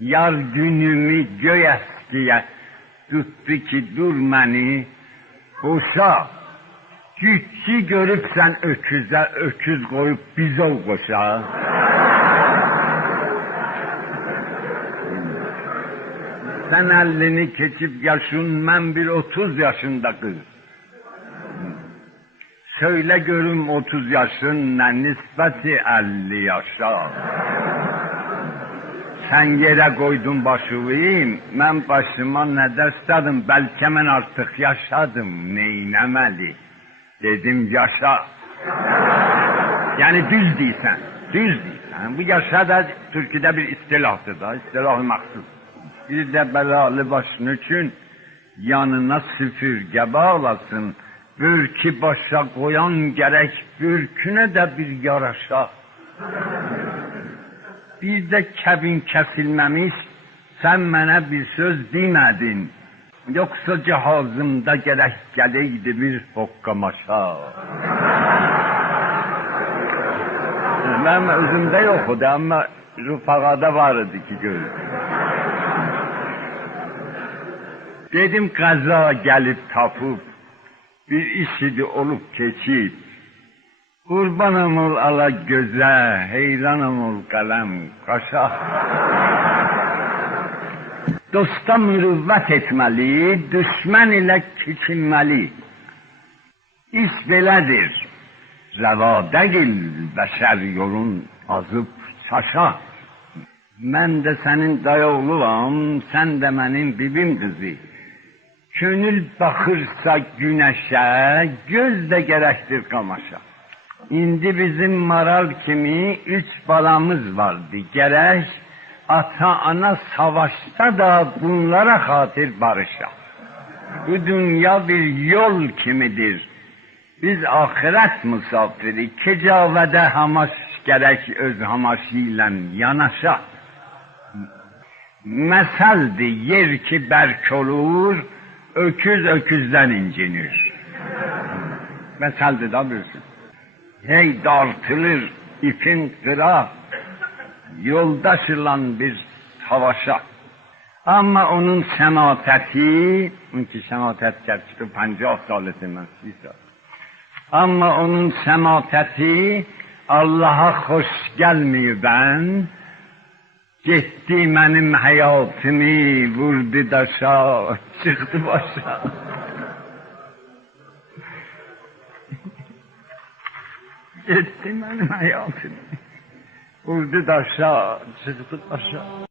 Yar günümü göy eskiye tuttu ki dur məni boşa. Güççü görüp sen öküze öküz koyup bizol koşa. Sen 50'ni keçip yaşın, ben bir 30 yaşında kız. Söyle görüm 30 yaşın ne nispeti 50 yaşa. Sen yere koydun başımı, ben başıma ne derstedim, belki ben artık yaşadım, neylemeli? Dedim yaşa. Yani düz değilsen, düz değilsen. Bu yaşa da Türkiye'de bir istilahtır da, istilah-ı maksud. Bir de belalı başın için yanına süpürge bağlasın. Bürkü başa koyan gerek, bürküne de bir yaraşa. Bir de kəbin kəsilməmiş, sen mənə bir söz demedin. Yoksa cihazımda gerek geleydi bir hokkamaşa. Ben özümde yoktu ama rüfagada vardı ki göz. Dedim kaza gelip tapıp, bir iş idi olup keçip. Kurbanım ol ala göze, heyranım ol kalem kaşa. Dosta mürüvvet etmeli, düşman ile küçülmeli. İş belədir, rəva deyil, bəşər yolun azıb çaşa. Mən də sənin dayoğluam, sən də mənim bibim qızı. Könül baxırsa günəşə, göz də gərəkdir qamaşa. İndi bizim maral kimi 3 balamız vardı, gərək ata-ana savaşta da bunlara xatir barışa. Bu dünya bir yol kimidir. Biz ahiret misafiri, kecavədə hamaş gerek öz hamaşı ilə yanaşa. Məsəldir yer ki bərk olur, öküz öküzdən incinir. Məsəldir da bilsin. Hey dartılır ipin qıra, yoldaş ilan bir savaşa. Ama onun semateti, çünkü sematet gerçekten 50 salıdır, 30 salı. Ama onun semateti Allah'a hoş gelmiyor ben. Gitti benim hayatımı, vurdu daşa, çıktı başa. Gitti benim hayatımı, vurdu daşa, çıktı başa.